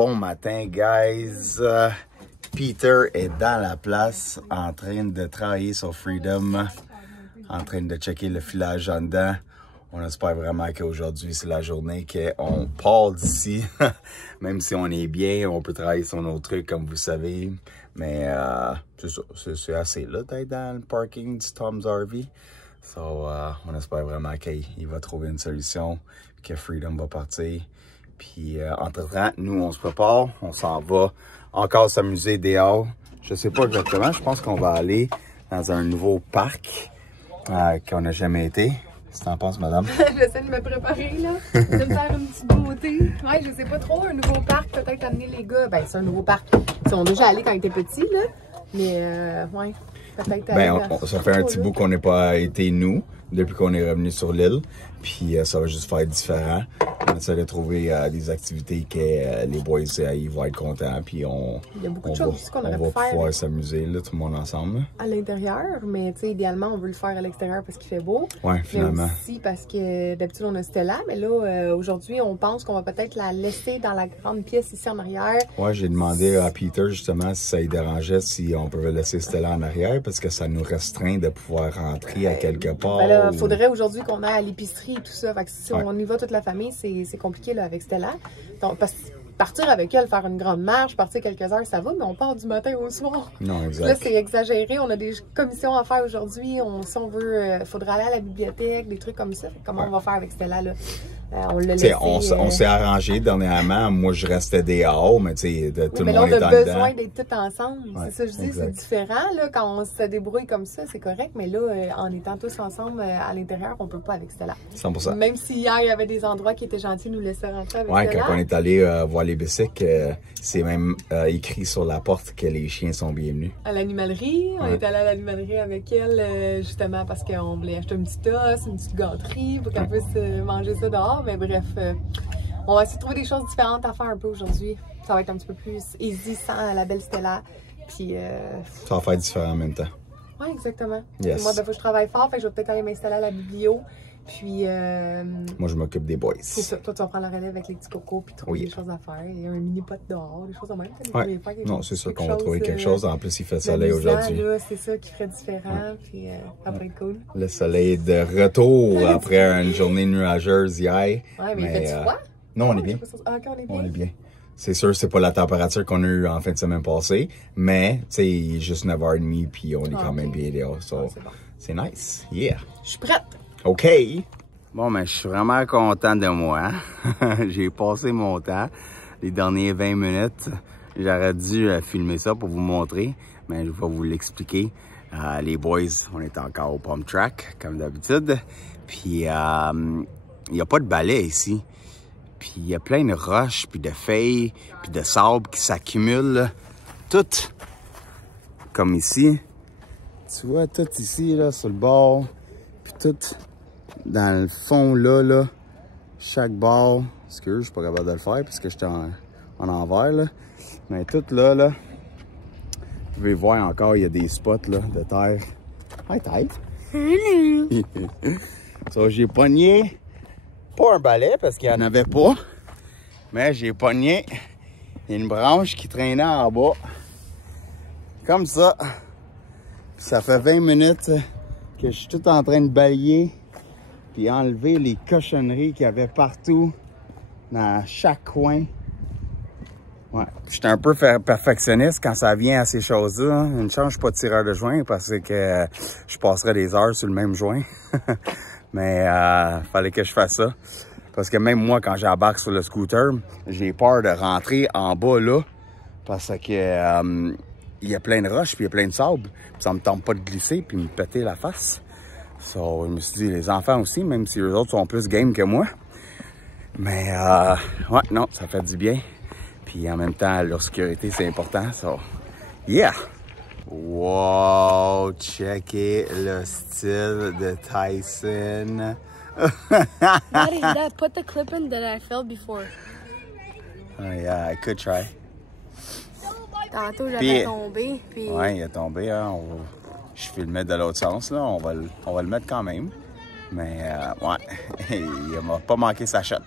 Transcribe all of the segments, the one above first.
Bon matin, guys. Peter est dans la place en train de travailler sur Freedom, en train de checker le filage en dedans. On espère vraiment qu'aujourd'hui, c'est la journée qu'on part d'ici. Même si on est bien, on peut travailler sur nos trucs, comme vous savez. Mais c'est ça, c'est assez là d'être dans le parking du Tom's RV. So, on espère vraiment qu'il va trouver une solution, que Freedom va partir. Puis, entre-temps, nous, on se prépare, on s'en va encore s'amuser dehors. Je sais pas exactement, je pense qu'on va aller dans un nouveau parc qu'on n'a jamais été. Qu'est-ce que t'en penses, madame? J'essaie de me préparer, là, de me faire une petite beauté. Ouais, je sais pas trop, un nouveau parc, peut-être amener les gars. Ben, c'est un nouveau parc. Ils sont déjà allés quand ils étaient petits, là. Mais, ouais, peut-être. Ben, ça fait un petit bout qu'on n'est pas été, nous, depuis qu'on est revenu sur l'île. Puis, ça va juste faire différent. On essaie de trouver des activités que les boys ils vont être contents. Puis, il y a beaucoup de choses qu'on aurait pu faire. On va pouvoir faire s'amuser, là, tout le monde ensemble. à l'intérieur, mais tu sais, idéalement, on veut le faire à l'extérieur parce qu'il fait beau. Ouais, finalement. Mais aussi parce que d'habitude, on a Stella, mais là, aujourd'hui, on pense qu'on va peut-être la laisser dans la grande pièce ici en arrière. Ouais, j'ai demandé à Peter, justement, si ça lui dérangeait, si on pouvait laisser Stella en arrière, parce que ça nous restreint de pouvoir rentrer à quelque part. Ben là, faudrait aujourd'hui qu'on aille à l'épicerie et tout ça. Fait que si on y va toute la famille, c'est compliqué là, avec Stella. Donc, parce que partir avec elle, faire une grande marche, partir quelques heures, ça va, mais on part du matin au soir. Non, exact. Là, c'est exagéré. On a des commissions à faire aujourd'hui. Si on veut, faudra aller à la bibliothèque, des trucs comme ça. Comment on va faire avec Stella, là? On l'a laissé. On s'est arrangé dernièrement. Moi, je restais dehors, mais tu sais, tout le monde est là, dans on a besoin d'être tous ensemble. Ouais, c'est ça que je dis, c'est différent. Là, quand on se débrouille comme ça, c'est correct. Mais là, en étant tous ensemble à l'intérieur, on peut pas avec Stella. 100%. Même si hier, il y avait des endroits qui étaient gentils, nous laisser rentrer avec Stella. Ouais, quand on est allé voir les bicycles, c'est même écrit sur la porte que les chiens sont bienvenus. À l'animalerie, on est allé à l'animalerie avec elle, justement parce qu'on voulait acheter un petit os, une petite gâterie pour qu'elle puisse manger ça dehors. Mais bref, on va essayer de trouver des choses différentes à faire un peu aujourd'hui. Ça va être un petit peu plus easy sans la belle Stella. Puis, ça va faire différent en même temps. Oui, exactement. Yes. Moi, ben, faut que je travaille fort, fait que je vais peut-être aller m'installer à la biblio. Puis, moi, je m'occupe des boys. C'est ça. Toi, tu vas prendre la relève avec les petits cocos puis trouver des choses à faire. Il y a un mini pot dehors, des choses de même. Non, c'est sûr qu'on va trouver quelque chose. En plus, il fait soleil aujourd'hui. C'est ça qui ferait différent. Puis, ça va être cool. Le soleil est de retour après une journée nuageuse hier. Ouais, mais il fait froid? Non, on est bien. Ah, ok, on est bien. On est bien. C'est sûr, c'est pas la température qu'on a eue en fin de semaine passée, mais tu sais, il est juste 9h30 puis on est quand même bien dehors. So, c'est nice. Yeah. Je suis prête. OK. Bon, ben, je suis vraiment content de moi. J'ai passé mon temps. Les dernières 20 minutes, j'aurais dû filmer ça pour vous montrer, mais je vais vous l'expliquer. Les boys, on est encore au pump track, comme d'habitude. Puis, il n'y a pas de balai ici. Puis il y a plein de roches, puis de feuilles, puis de sable qui s'accumulent. Tout comme ici. Tu vois, tout ici, là, sur le bord. Puis tout dans le fond, là. Chaque bord. Excuse, je suis pas capable de le faire parce que j'étais en envers, là. Mais tout là. Vous pouvez voir encore, il y a des spots, là, de terre. Hi, tête. So, j'ai pogné... Pas un balai parce qu'il n'y en avait pas, mais j'ai pogné une branche qui traînait en bas, comme ça. Puis ça fait 20 minutes que je suis tout en train de balayer puis enlever les cochonneries qu'il y avait partout, dans chaque coin. Ouais, j'étais un peu perfectionniste quand ça vient à ces choses-là. Hein. Une chance, je ne suis pas tireur de joint parce que je passerais des heures sur le même joint. Mais fallait que je fasse ça. Parce que même moi, quand j'embarque sur le scooter, j'ai peur de rentrer en bas là. Parce que il y a plein de roches puis il y a plein de sable. Puis ça me tente pas de glisser puis me péter la face. So, je me suis dit, les enfants aussi, même si eux autres sont plus game que moi. Mais ouais, non, ça fait du bien. Puis en même temps, leur sécurité, c'est important. So, yeah! Wow, checkez le style de Tyson. Daddy, Dad, put the clip in that I filmed before. Oh yeah, I could try. Tantôt, j'avais tombé. Puis... Ouais, il a tombé. Hein, je filmais de l'autre sens, là. On va le mettre quand même. Mais ouais, il m'a pas manqué sa shot.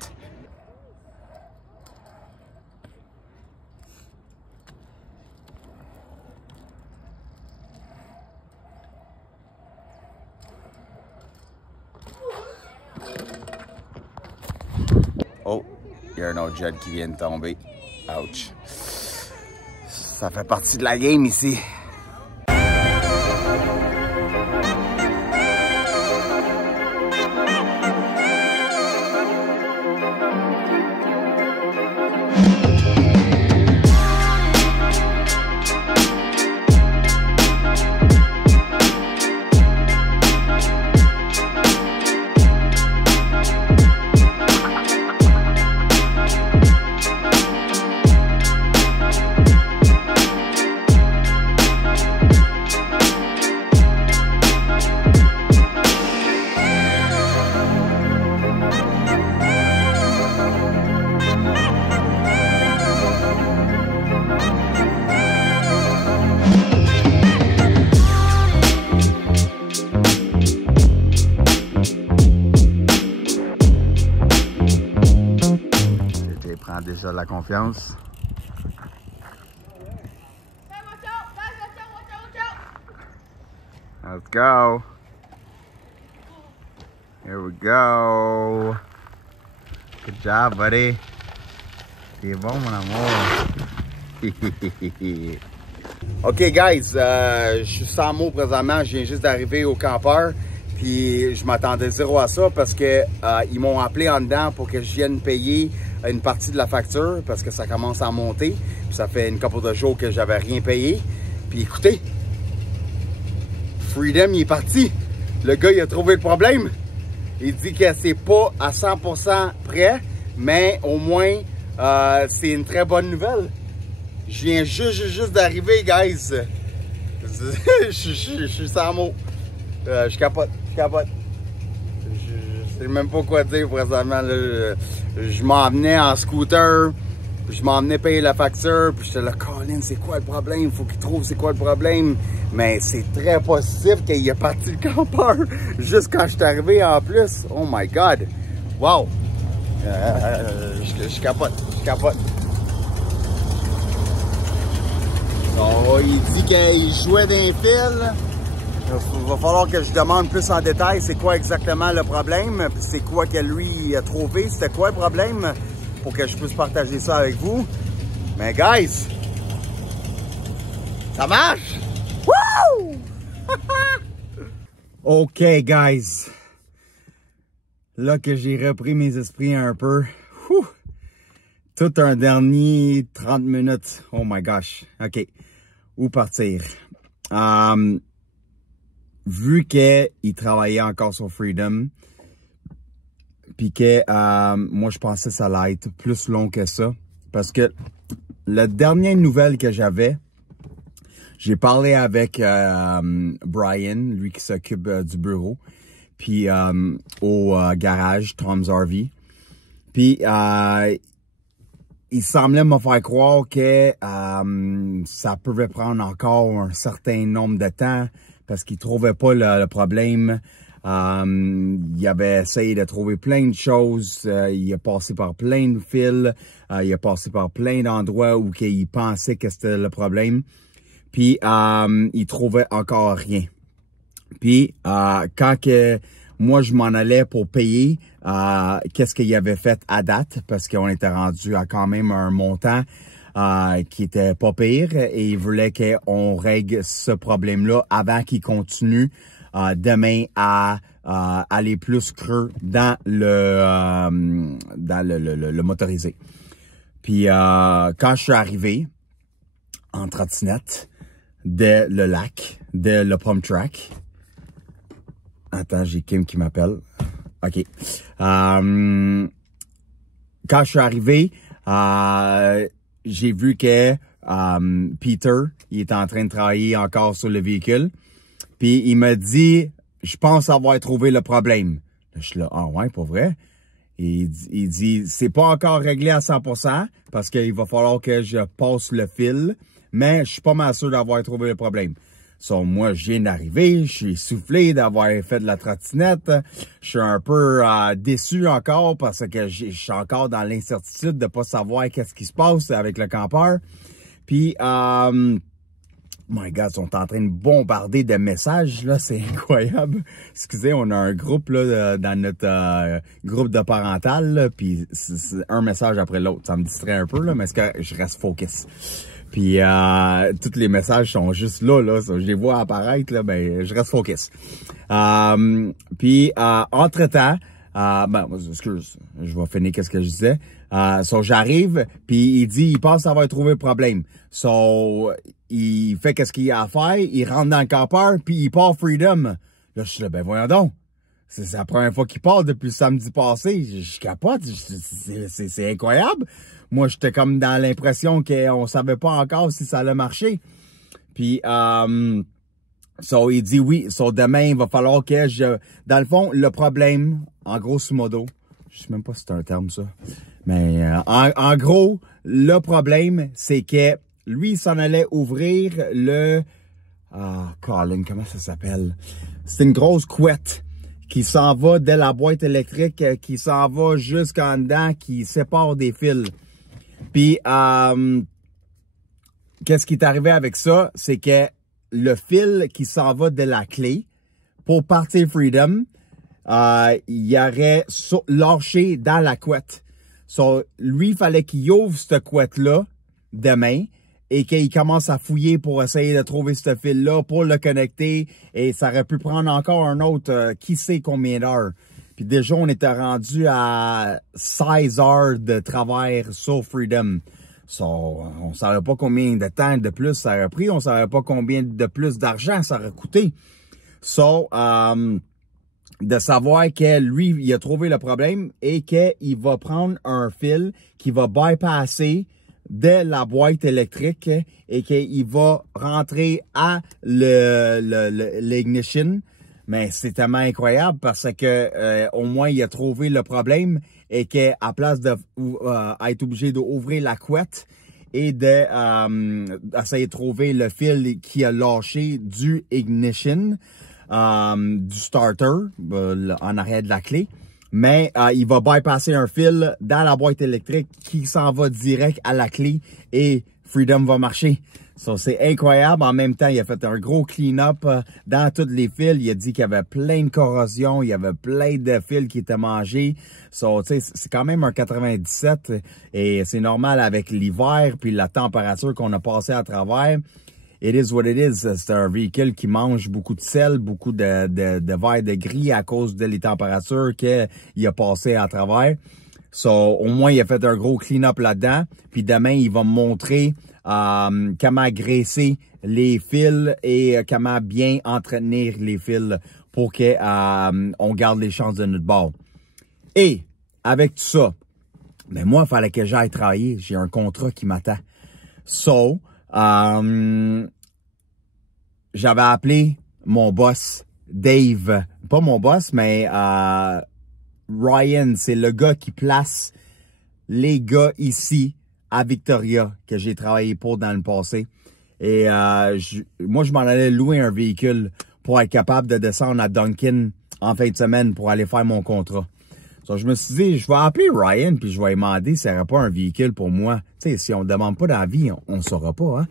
y a un autre jet qui vient de tomber. Ouch. Ça fait partie de la game ici. Prends déjà la confiance. Let's go. Here we go. Good job, buddy. T'es bon, mon amour. OK, guys, je suis sans mots présentement. Je viens juste d'arriver au campeur. Puis je m'attendais zéro à ça parce que ils m'ont appelé en dedans pour que je vienne payer une partie de la facture parce que ça commence à monter. Puis ça fait une couple de jours que j'avais rien payé. Puis écoutez, Freedom, il est parti. Le gars, il a trouvé le problème. Il dit que c'est pas à 100% prêt, mais au moins, c'est une très bonne nouvelle. Je viens juste d'arriver, guys. Je suis sans mots. Je capote. Je sais même pas quoi dire présentement. Là. Je m'en venais en scooter, puis je m'en venais payer la facture, puis j'étais là, Colin, c'est quoi le problème? Faut qu'il trouve c'est quoi le problème. Mais c'est très positif qu'il est parti le campeur, juste quand je suis arrivé en plus. Oh my God! Wow! Je capote. Donc, il dit qu'il jouait d'un fil. Il va falloir que je demande plus en détail c'est quoi exactement le problème, puis c'est quoi que lui a trouvé, c'était quoi le problème, pour que je puisse partager ça avec vous. Mais guys, ça marche! Woo! OK, guys. Là que j'ai repris mes esprits un peu. Whew. Tout un dernier 30 minutes. Oh my gosh. OK. Où partir? Vu qu'il travaillait encore sur Freedom, puis que moi je pensais que ça allait être plus long que ça, parce que la dernière nouvelle que j'avais, j'ai parlé avec Brian, lui qui s'occupe du bureau, puis au garage Tom's RV, puis il semblait me faire croire que ça pouvait prendre encore un certain nombre de temps, parce qu'il trouvait pas le problème. Il avait essayé de trouver plein de choses. Il a passé par plein de fils. Il a passé par plein d'endroits où il pensait que c'était le problème. Puis, il trouvait encore rien. Puis, quand que moi, je m'en allais pour payer, qu'est-ce qu'il avait fait à date? Parce qu'on était rendu à quand même un montant qui était pas pire, et il voulait qu'on règle ce problème-là avant qu'il continue demain à aller plus creux dans le motorisé. Puis quand je suis arrivé en trottinette dès le lac, dès le pump track. Attends, j'ai Kim qui m'appelle. OK. Quand je suis arrivé, j'ai vu que Peter, il est en train de travailler encore sur le véhicule. Puis il m'a dit, je pense avoir trouvé le problème. Là, je suis là, ah ouais, pour vrai? Il dit, c'est pas encore réglé à 100% parce qu'il va falloir que je passe le fil, mais je suis pas mal sûr d'avoir trouvé le problème. So, moi, je viens d'arriver, je suis essoufflé d'avoir fait de la trottinette. Je suis un peu déçu encore parce que je suis encore dans l'incertitude de pas savoir qu'est-ce qui se passe avec le campeur. Puis, my God, ils sont en train de bombarder de messages, là, c'est incroyable. Excusez, on a un groupe, là, dans notre groupe de parental, puis c'est un message après l'autre. Ça me distrait un peu, là, mais est-ce que je reste focus? Puis tous les messages sont juste là, je les vois apparaître, là, ben, je reste focus. Puis, entre-temps, excuse, je vais finir qu'est-ce que je disais. J'arrive, puis il pense que ça va trouver le problème. Il fait qu'est-ce qu'il a à faire, il rentre dans le campeur, puis il part Freedom. Là, je suis là, ben voyons donc. C'est la première fois qu'il part depuis le samedi passé. Je capote, c'est incroyable. Moi, j'étais comme dans l'impression qu'on savait pas encore si ça allait marcher. Puis, il dit oui. Demain, il va falloir que Dans le fond, le problème, en grosso modo, je sais même pas si c'est un terme, ça. Mais en gros, le problème, c'est que lui, il s'en allait ouvrir le... Colin, comment ça s'appelle? C'est une grosse couette qui s'en va de la boîte électrique, qui s'en va jusqu'en dedans, qui sépare des fils. Puis, qu'est-ce qui est arrivé avec ça? C'est que le fil qui s'en va de la clé pour partir Freedom, il aurait lâché dans la couette. Lui, il fallait qu'il ouvre cette couette-là demain et qu'il commence à fouiller pour essayer de trouver ce fil-là, pour le connecter. Et ça aurait pu prendre encore un autre, qui sait combien d'heures. Puis déjà, on était rendu à 16 heures de travail sur Freedom. On savait pas combien de temps de plus ça aurait pris. On savait pas combien de plus d'argent ça aurait coûté. De savoir que lui, il a trouvé le problème et qu'il va prendre un fil qui va bypasser de la boîte électrique et qu'il va rentrer à l'ignition. Mais c'est tellement incroyable parce que au moins il a trouvé le problème et qu'à place de être obligé d'ouvrir la couette et essayer de trouver le fil qui a lâché du ignition, du starter en arrière de la clé. Mais il va bypasser un fil dans la boîte électrique qui s'en va direct à la clé et Freedom va marcher. C'est incroyable. En même temps, il a fait un gros clean-up dans tous les fils. Il a dit qu'il y avait plein de corrosion, il y avait plein de fils qui étaient mangés. C'est quand même un 97 et c'est normal avec l'hiver puis la température qu'on a passé à travers. It is what it is. C'est un véhicule qui mange beaucoup de sel, beaucoup de verre de gris à cause des températures qu'il a passé à travers. Au moins, il a fait un gros clean-up là-dedans. Puis demain, il va me montrer comment graisser les fils et comment bien entretenir les fils pour que on garde les chances de notre bord. Et avec tout ça, ben moi, il fallait que j'aille travailler. J'ai un contrat qui m'attend. J'avais appelé mon boss, Dave. Pas mon boss, mais Ryan, c'est le gars qui place les gars ici à Victoria que j'ai travaillé pour dans le passé. Et moi, je m'en allais louer un véhicule pour être capable de descendre à Duncan en fin de semaine pour aller faire mon contrat. Je me suis dit, je vais appeler Ryan puis je vais lui demander s'il n'y aurait pas un véhicule pour moi. Tu sais, si on ne demande pas dans la vie, on ne saura pas, hein.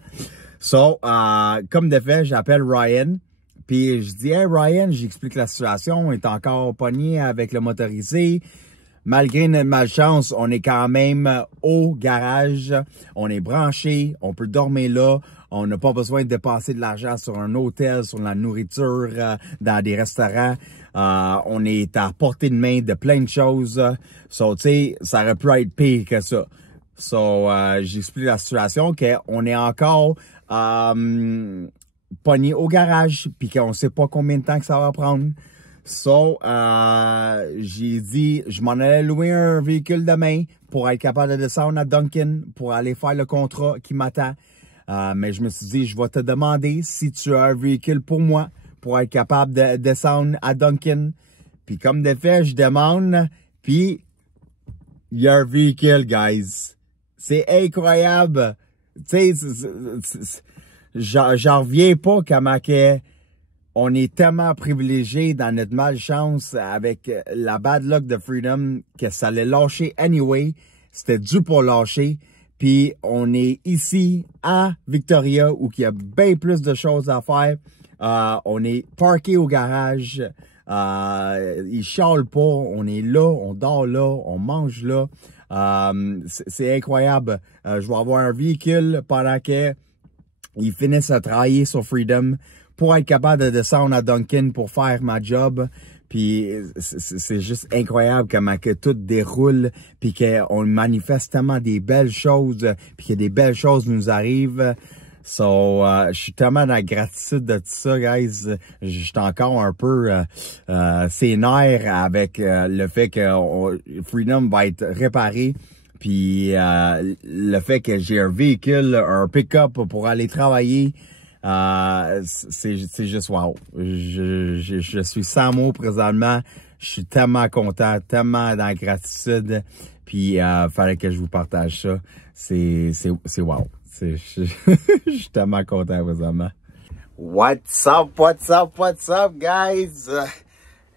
Comme de fait, j'appelle Ryan, puis je dis « Hey Ryan, j'explique la situation, on est encore pogné avec le motorisé. Malgré notre malchance, on est quand même au garage, on est branché, on peut dormir là, on n'a pas besoin de dépenser de l'argent sur un hôtel, sur la nourriture, dans des restaurants. On est à portée de main de plein de choses. Tu sais, ça aurait pu être pire que ça. J'explique la situation qu'on est encore pogné au garage puis qu'on sait pas combien de temps que ça va prendre. J'ai dit, je m'en allais louer un véhicule demain pour être capable de descendre à Duncan pour aller faire le contrat qui m'attend. Mais je me suis dit, je vais te demander si tu as un véhicule pour moi pour être capable de descendre à Duncan. Puis comme de fait, je demande, puis il y a un véhicule, guys. C'est incroyable. Tu sais, j'en reviens pas comment on est tellement privilégié dans notre malchance avec la bad luck de Freedom que ça allait lâcher anyway. C'était dû pour lâcher. Puis on est ici à Victoria où il y a bien plus de choses à faire. On est parqué au garage. Ils chialent pas. On est là, on dort là, on mange là. C'est incroyable. Je vais avoir un véhicule pendant qu'ils finissent à travailler sur Freedom pour être capable de descendre à Duncan pour faire ma job. Puis c'est juste incroyable comment que tout déroule, puis qu'on manifeste tellement des belles choses, puis que des belles choses nous arrivent. So, je suis tellement dans la gratitude de tout ça, guys. Je suis encore un peu sénère avec le fait que Freedom va être réparé. Puis le fait que j'ai un véhicule, un pick-up pour aller travailler. C'est juste wow. Je suis sans mots présentement. Je suis tellement content, tellement dans la gratitude. Puis fallait que je vous partage ça. C'est wow. Je suis tellement content présentement. What's up, guys?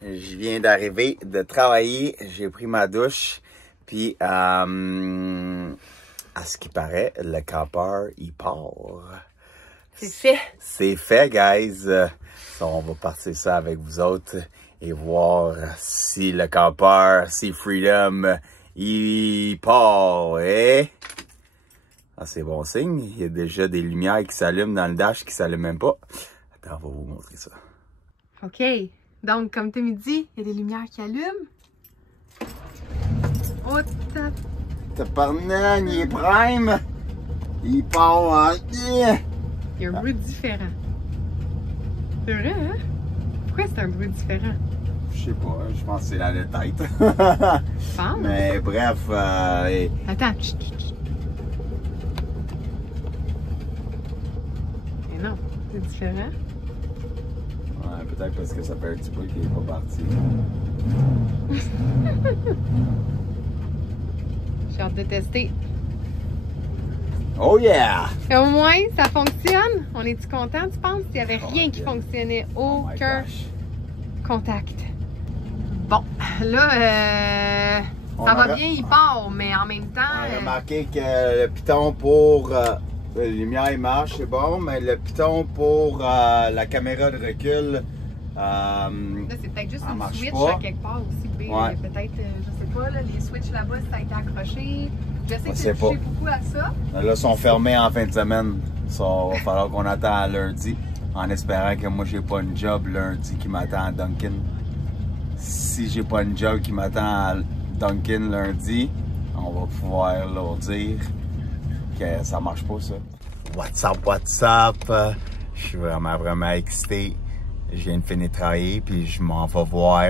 Je viens d'arriver de travailler. J'ai pris ma douche. Puis à ce qui paraît, le campeur, il part. C'est fait. C'est fait, guys. On va partir ça avec vous autres et voir si le campeur, si Freedom, il part. Eh? Ah, c'est bon signe. Il y a déjà des lumières qui s'allument dans le dash qui ne s'allument même pas. Attends, on va vous montrer ça. OK. Donc, comme tu me dis, il y a des lumières qui allument. Oh, T'as parlé, il est prime. Il part. Il y a un bruit différent. C'est vrai, hein? Pourquoi c'est un bruit différent? Je sais pas, je pense que c'est la tête. Je pense. Mais bref. Attends. Chut, chut, chut. Mais non, c'est différent. Ouais, peut-être parce que ça fait un petit peu qu'il est pas parti. J'ai hâte de tester. Oh yeah! Et au moins, ça fonctionne. On est-tu content, tu penses? Il n'y avait rien qui fonctionnait. Aucun contact. Bon, là, ça va bien, il part, mais en même temps... On a remarqué que le piton pour... la lumière, il marche, c'est bon, mais le piton pour la caméra de recul... là, c'est peut-être juste une switch pas. à quelque part aussi. Ouais. Peut-être, je sais pas, là, les switches là-bas, ça a été accroché. Je sais que sais j'ai touché beaucoup à ça. Là, ils sont fermés en fin de semaine. Ça va falloir qu'on attend à lundi, en espérant que moi, j'ai pas une job lundi qui m'attend à Duncan. Si j'ai pas une job qui m'attend à Duncan lundi, on va pouvoir leur dire que ça marche pas, ça. What's up? Je suis vraiment excité. Je viens de finir de travailler, puis je m'en vais voir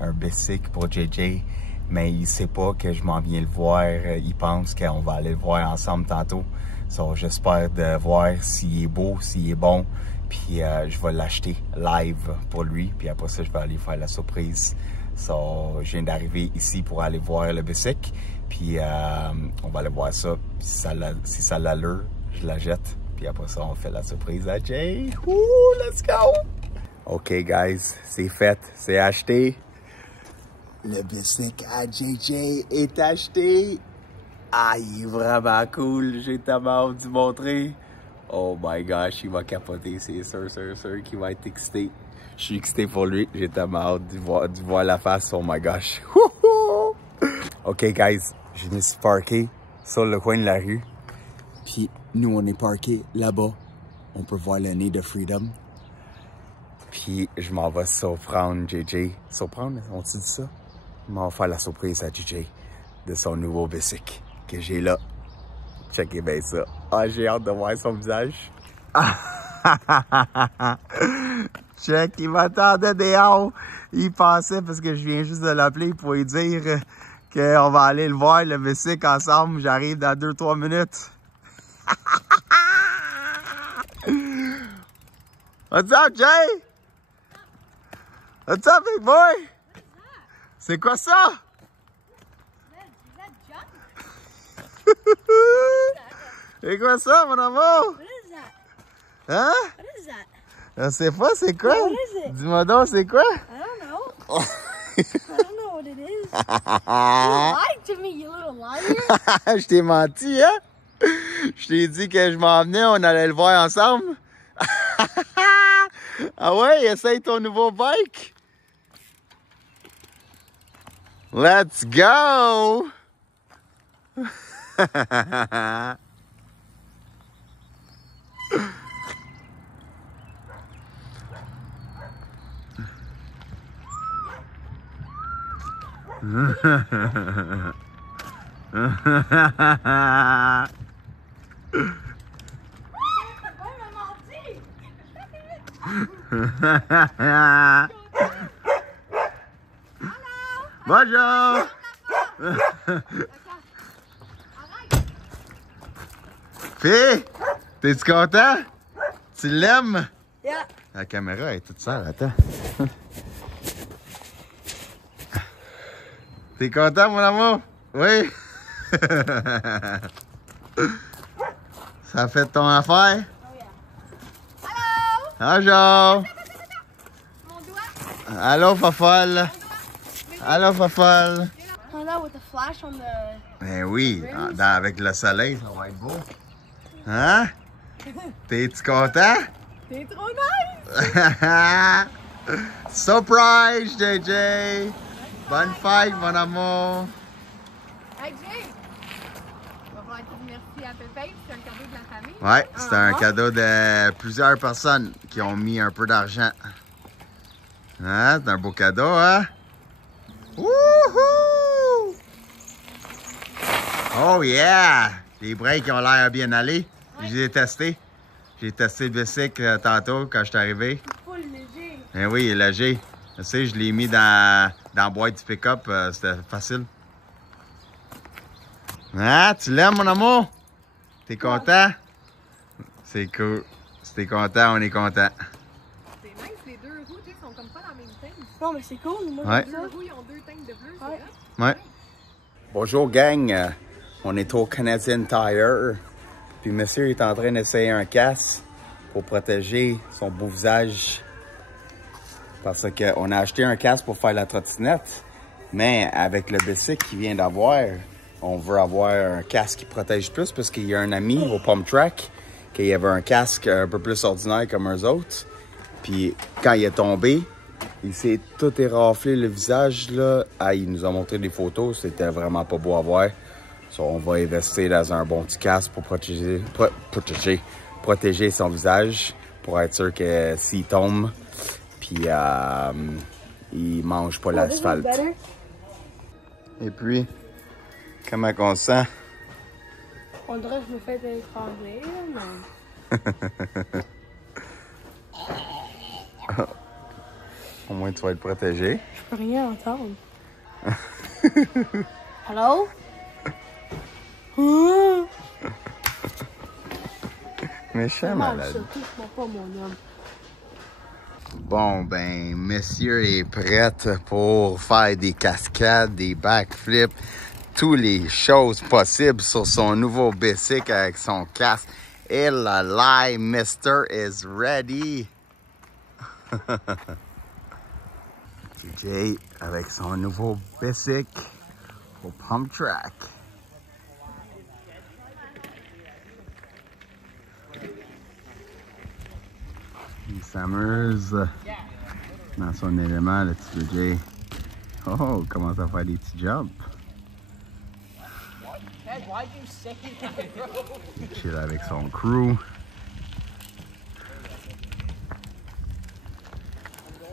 un bicycle pour JJ. Mais il sait pas que je m'en viens le voir. Il pense qu'on va aller le voir ensemble tantôt. So, j'espère de voir s'il est beau, s'il est bon. Puis je vais l'acheter live pour lui. Puis après ça, je vais aller faire la surprise. So, je viens d'arriver ici pour aller voir le bicycle. Puis on va aller voir ça. Puis si ça l'allure, je la jette. Puis après ça, on fait la surprise à Jay. Woo, let's go! OK, guys, c'est fait. C'est acheté. Le bicycle à JJ est acheté. Ah, il est vraiment cool. J'ai tellement hâte de montrer. Oh my gosh, il va capoter. C'est sûr qu'il va être excité. Je suis excité pour lui. J'ai tellement hâte de voir la face. Oh my gosh. OK, guys, je me suis parké sur le coin de la rue. Puis nous, on est parké là-bas. On peut voir le nez de Freedom. Puis je m'en vais surprendre JJ. Surprendre, on-tu dit ça? Je m'en vais faire la surprise à JJ de son nouveau bicycle que j'ai là. Checkez bien ça. Ah, j'ai hâte de voir son visage. Check, il m'attendait dehors. Il pensait, parce que je viens juste de l'appeler pour lui dire qu'on va aller le voir, le bicycle ensemble. J'arrive dans 2-3 minutes. What's up, Jay? What's up, big boy? C'est quoi ça? C'est quoi ça, mon amour? What is that? Hein? What is that? Je sais pas, c'est quoi? What is it? Dis-moi donc, c'est quoi? I don't know. I don't know what it is. You lied to me, you little liar. Je t'ai menti, hein? Je t'ai dit que je m'en venais, on allait le voir ensemble. Ah ouais, essaye ton nouveau bike. Let's go! Bonjour! Fille, t'es-tu content? Tu l'aimes? Yeah. La caméra est toute seule, attends. T'es content, mon amour? Oui? Ça a fait ton affaire? Bonjour! Mon doigt. Allô, Fafol? Allô, Fafol? Oh no, with the flash on the. Ben oui, avec le soleil, ça va être beau. Hein? T'es-tu content? T'es trop nice! Surprise, JJ! Bonne fête, mon amour! Hey Jay! On va falloir dire merci à Pépé, c'est un cadeau de la famille. Ouais, c'est un cadeau de plusieurs personnes qui ont mis un peu d'argent. Hein? C'est un beau cadeau, hein? Wouhou! Oh yeah! Les breaks ont l'air à bien aller. Je les ai testés. J'ai testé le bicycle tantôt quand je suis arrivé. Full léger. Eh oui, il est léger. Je sais, je l'ai mis dans la boîte du pick-up. C'était facile. Ah, tu l'aimes, mon amour? T'es content? C'est cool. Si t'es content, on est content. C'est nice, les deux roues, Jay, sont comme pas dans la même teinte. Non, mais c'est cool. Moi, Ouais. j'aime Les ça. deux roues, ils ont deux teintes de bleu, c'est Ouais. vrai? Ouais. Bonjour, gang. On est au Canadian Tire. Puis monsieur est en train d'essayer un casque pour protéger son beau visage. Parce qu'on a acheté un casque pour faire la trottinette. Mais avec le bicycle qu'il vient d'avoir, on veut avoir un casque qui protège plus parce qu'il y a un ami au Pump Track qui avait un casque un peu plus ordinaire comme eux autres. Puis quand il est tombé, il s'est tout éraflé le visage, là. Ah, il nous a montré des photos, c'était vraiment pas beau à voir. So, on va investir dans un bon petit casque pour protéger son visage, pour être sûr que s'il tombe, puis il mange pas l'asphalte. Better. Et puis, comment on se sent? On dirait que je me fais étrangler, mais. Au moins, tu vas être protégé. Je peux rien entendre. Hello? Méchant malade. Touche-moi pas, mon homme. Bon, ben, monsieur est prête pour faire des cascades, des backflips, toutes les choses possibles sur son nouveau bicycle avec son casque. Et la lie, Mister is ready. DJ avec son nouveau bicycle au Pump Track. Il s'amuse dans son élément, le petit DJ. Oh, il commence à faire des petits jumps. Il chill avec son crew.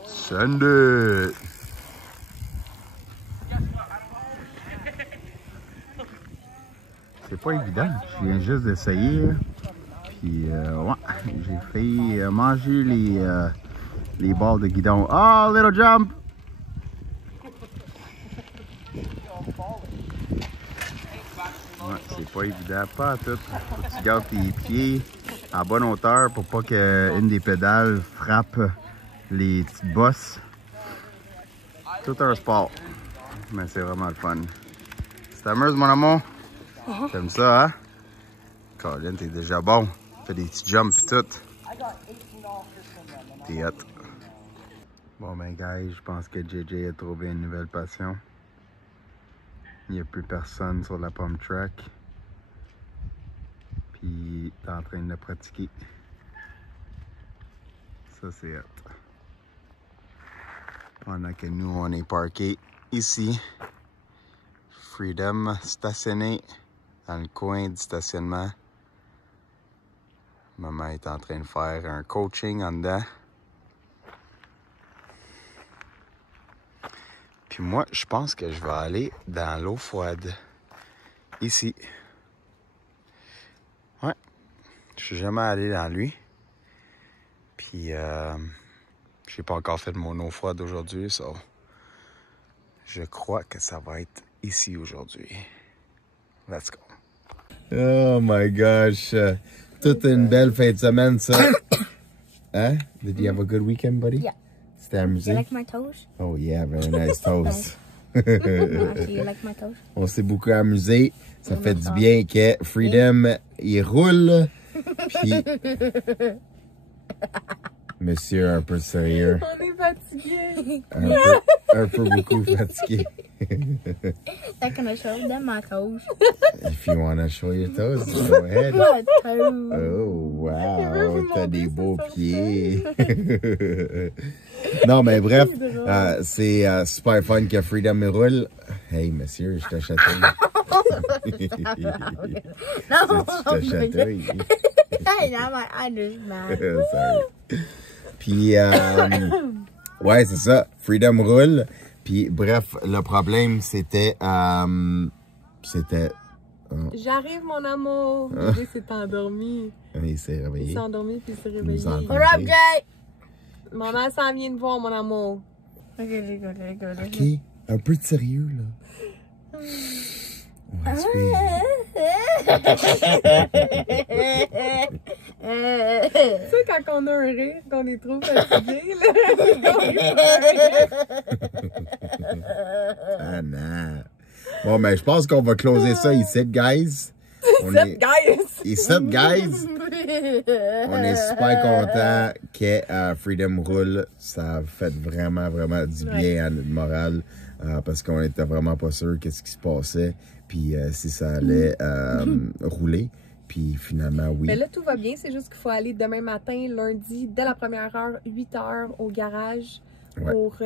Send it! C'est pas évident. Je viens juste d'essayer. Puis, ouais, j'ai fait manger les balles de guidon. Oh, little jump! Ouais, c'est pas évident, pas à tout. Faut que tu gardes tes pieds à bonne hauteur pour pas qu'une des pédales frappe les petites bosses. Tout un sport. Mais c'est vraiment le fun. Tu t'amuses, mon amour? T'aimes ça, hein? Colin, t'es déjà bon. Fais des petits jumps pis tout. T'es hot. Bon ben guys, je pense que JJ a trouvé une nouvelle passion. Il n'y a plus personne sur la Pump Track. Puis t'es en train de le pratiquer. Ça, c'est hot. Pendant que nous, on est parqués ici. Freedom stationné dans le coin du stationnement. Maman est en train de faire un coaching en dedans. Puis moi, je pense que je vais aller dans l'eau froide. Ici. Ouais. Je suis jamais allé dans lui. Puis, j'ai pas encore fait de mon eau froide aujourd'hui, so je crois que ça va être ici aujourd'hui. Let's go. Oh my gosh. Toute une belle fin de semaine, ça. Hein? Did you have a good weekend, buddy? Yeah. C'était amusé? You like my toes? Oh yeah, very nice toes. Do you like my toes? On s'est beaucoup amusé. Ça fait du bien que Freedom, il roule. Puis, monsieur un peu sérieux. On est fatigué. Un peu beaucoup fatigué. I'm gonna show them my toes. If you want to show your toes, go ahead. My toes. Oh, veut wow, vous t'as des montrer beaux ses pieds. Non, mais bref, c'est super fun que Freedom roule. Hey, monsieur, je te chatouille. No. Je te chatouille. Hey, now my understand. Sorry. Puis, ouais, c'est ça. Freedom roule. Puis, bref, le problème, c'était... J'arrive, mon amour. Bébé s'est endormi. Il s'est Il réveillé. s'est endormi puis il s'est nous réveillé. entend. What up, Jay? Maman s'en vient de voir, mon amour. Okay, go. OK, un peu de sérieux, là. On respire. Tu sais, quand on a un rire, qu'on est trop fatigué, Ah non. Bon, mais je pense qu'on va closer ça ici, guys. Ici, guys. On est super content que Freedom roule. Ça a fait vraiment, vraiment du bien à notre morale. Parce qu'on était vraiment pas sûr qu'est-ce qui se passait. Puis si ça allait rouler. Puis finalement, oui. Mais là, tout va bien. C'est juste qu'il faut aller demain matin, lundi, dès la première heure, 8 heures, au garage. Ouais. Pour,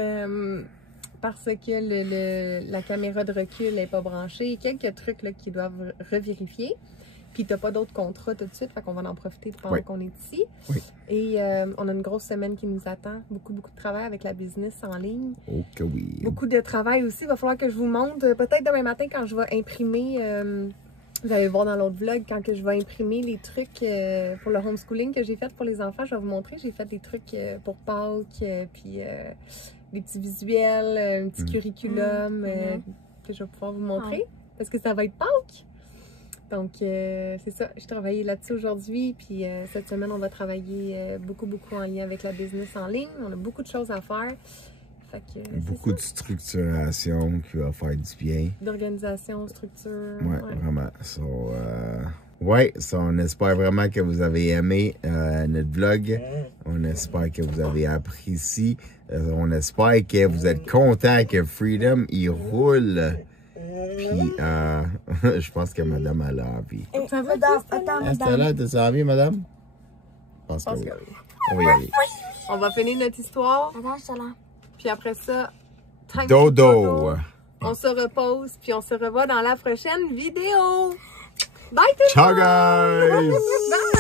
parce que la caméra de recul n'est pas branchée. Quelques trucs là, qui doivent revérifier. Puis t'as pas d'autres contrats tout de suite. Fait qu'on va en profiter pendant qu'on est ici. Oui. Et on a une grosse semaine qui nous attend. Beaucoup de travail avec la business en ligne. Oh que oui. Beaucoup de travail aussi. Il va falloir que je vous montre. Peut-être demain matin quand je vais imprimer... vous allez le voir dans l'autre vlog, quand que je vais imprimer les trucs pour le homeschooling que j'ai fait pour les enfants, je vais vous montrer. J'ai fait des trucs pour Pâques, puis des petits visuels, un petit curriculum que je vais pouvoir vous montrer. Parce que ça va être Pâques. Donc, c'est ça. J'ai travaillé là-dessus aujourd'hui. Puis cette semaine, on va travailler beaucoup en lien avec la business en ligne. On a beaucoup de choses à faire. Fait que, beaucoup de structuration qui va faire du bien. D'organisation, structure. Ouais, vraiment. So, on espère vraiment que vous avez aimé notre vlog. On espère que vous avez apprécié. On espère que vous êtes content que Freedom, il roule. Puis, je pense que madame a envie. Ça va, Est-ce que là, t'as envie, madame? Je pense que oui. On va y aller. On va finir notre histoire. Attends, ça là. Puis après ça, Dodo. On se repose, puis on se revoit dans la prochaine vidéo. Bye tout le Ciao, monde! guys! Bye!